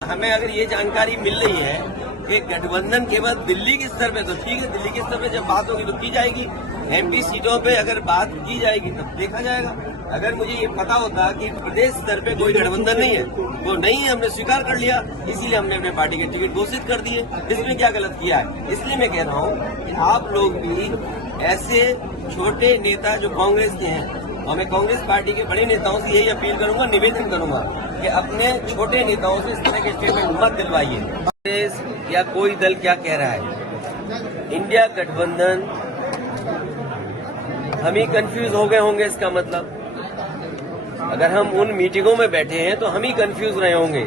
हमें अगर ये जानकारी मिल रही है कि गठबंधन केवल दिल्ली के स्तर पे, तो ठीक है, दिल्ली के स्तर पे जब बात होगी तो की जाएगी। एमपी सीटों पे अगर बात की जाएगी तब देखा जाएगा। अगर मुझे ये पता होता कि प्रदेश स्तर पे कोई गठबंधन नहीं है, वो नहीं है, हमने स्वीकार कर लिया, इसीलिए हमने अपने पार्टी के टिकट घोषित कर दिए। इसमें क्या गलत किया है? इसलिए मैं कह रहा हूँ कि आप लोग भी ऐसे छोटे नेता जो कांग्रेस के हैं, और मैं कांग्रेस पार्टी के बड़े नेताओं से यही अपील करूंगा, निवेदन करूंगा कि अपने छोटे नेताओं से इस तरह के स्टेटमेंट मत दिलवाइए। कांग्रेस या कोई दल क्या कह रहा है, इंडिया गठबंधन, हम ही कंफ्यूज हो गए होंगे। इसका मतलब अगर हम उन मीटिंगों में बैठे हैं तो हम ही कंफ्यूज रहे होंगे।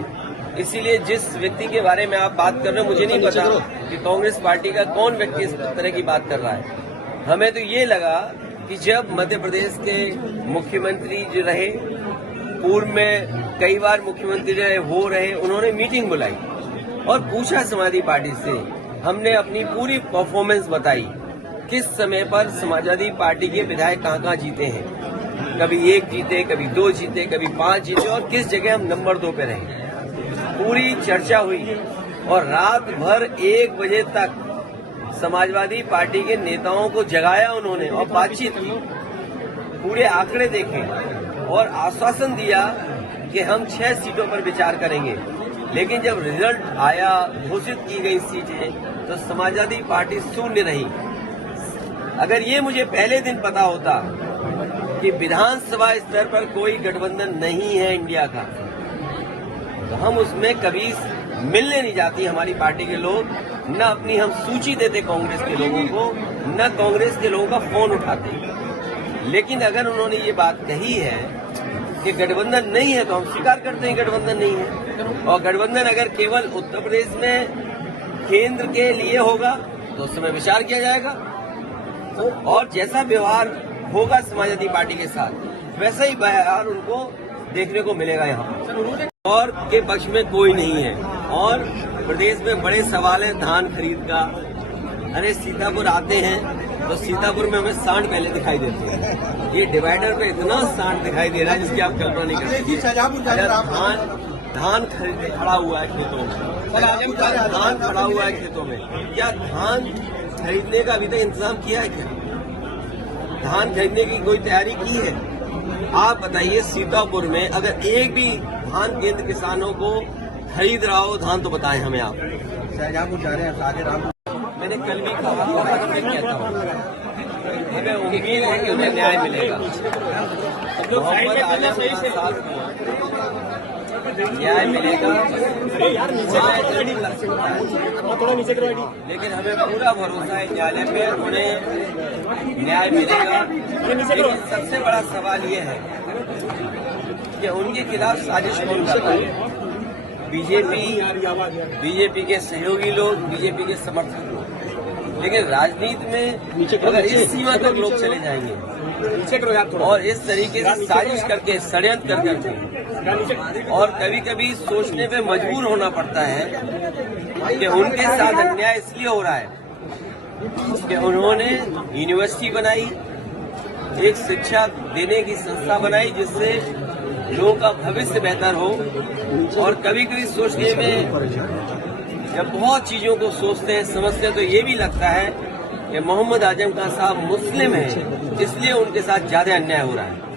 इसीलिए जिस व्यक्ति के बारे में आप बात कर रहे हो, मुझे नहीं पता कि कांग्रेस पार्टी का कौन व्यक्ति इस तरह की बात कर रहा है। हमें तो ये लगा कि जब मध्य प्रदेश के मुख्यमंत्री जो रहे, पूर्व में कई बार मुख्यमंत्री रहे, वो रहे, उन्होंने मीटिंग बुलाई और पूछा समाजवादी पार्टी से, हमने अपनी पूरी परफॉर्मेंस बताई, किस समय पर समाजवादी पार्टी के विधायक कहाँ जीते हैं, कभी 1 जीते, कभी 2 जीते, कभी 5 जीते, और किस जगह हम नंबर 2 पे रहे। पूरी चर्चा हुई और रात भर 1 बजे तक समाजवादी पार्टी के नेताओं को जगाया उन्होंने और बातचीत की, पूरे आंकड़े देखे और आश्वासन दिया कि हम 6 सीटों पर विचार करेंगे। लेकिन जब रिजल्ट आया, घोषित की गई सीटें, तो समाजवादी पार्टी शून्य रही। अगर ये मुझे पहले दिन पता होता कि विधानसभा स्तर पर कोई गठबंधन नहीं है इंडिया का, तो हम उसमें कभी मिलने नहीं जाती हमारी पार्टी के लोग, न अपनी हम सूची देते कांग्रेस के लोगों को, न कांग्रेस के लोगों का फोन उठाते। लेकिन अगर उन्होंने ये बात कही है कि गठबंधन नहीं है, तो हम स्वीकार करते हैं गठबंधन नहीं है। और गठबंधन अगर केवल उत्तर प्रदेश में केंद्र के लिए होगा तो उस समय विचार किया जाएगा, और जैसा व्यवहार होगा समाजवादी पार्टी के साथ वैसा ही व्यवहार उनको देखने को मिलेगा यहाँ। और के पक्ष में कोई नहीं है। और प्रदेश में बड़े सवाल है धान खरीद का। अरे सीतापुर आते हैं तो सीतापुर में हमें सांड पहले दिखाई देते हैं, ये डिवाइडर पे इतना सांड दिखाई दे रहा है जिसकी आप कल्पना नहीं कर सकते। धान खरीदने खड़ा हुआ है खेतों में, धान खड़ा हुआ है खेतों में, क्या धान खरीदने का अभी तक इंतजाम किया है? क्या धान खरीदने की कोई तैयारी की है? आप बताइए, सीतापुर में अगर एक भी धान केंद्र किसानों को खरीद रहा हो धान, तो बताएं हमें आप। शाहजहांपुर जा रहे हैं, आगे राम। मैंने कल भी कहा और मैं कहता हूँ, हमें उम्मीद है कि उन्हें न्याय मिलेगा। मोहम्मद आजम के साथ न्याय मिलेगा, लेकिन हमें पूरा भरोसा है न्यायालय पे, उन्हें न्याय मिलेगा। लेकिन सबसे बड़ा सवाल ये है कि उनके खिलाफ साजिश कौन कर रहा है? बीजेपी के सहयोगी लोग, बीजेपी के समर्थक लोग। लेकिन राजनीति में अगर इस सीमा तक लोग चले जाएंगे और इस तरीके से साजिश करके, षड्यंत्र करके, और कभी कभी सोचने पे मजबूर होना पड़ता है कि उनके साथ अन्याय इसलिए हो रहा है कि उन्होंने यूनिवर्सिटी बनाई, एक शिक्षा देने की संस्था बनाई जिससे लोगों का भविष्य बेहतर हो। और कभी कभी सोचने में जब बहुत चीजों को सोचते हैं, समझते हैं, तो ये भी लगता है कि मोहम्मद आजम खान साहब मुस्लिम हैं, इसलिए उनके साथ ज्यादा अन्याय हो रहा है।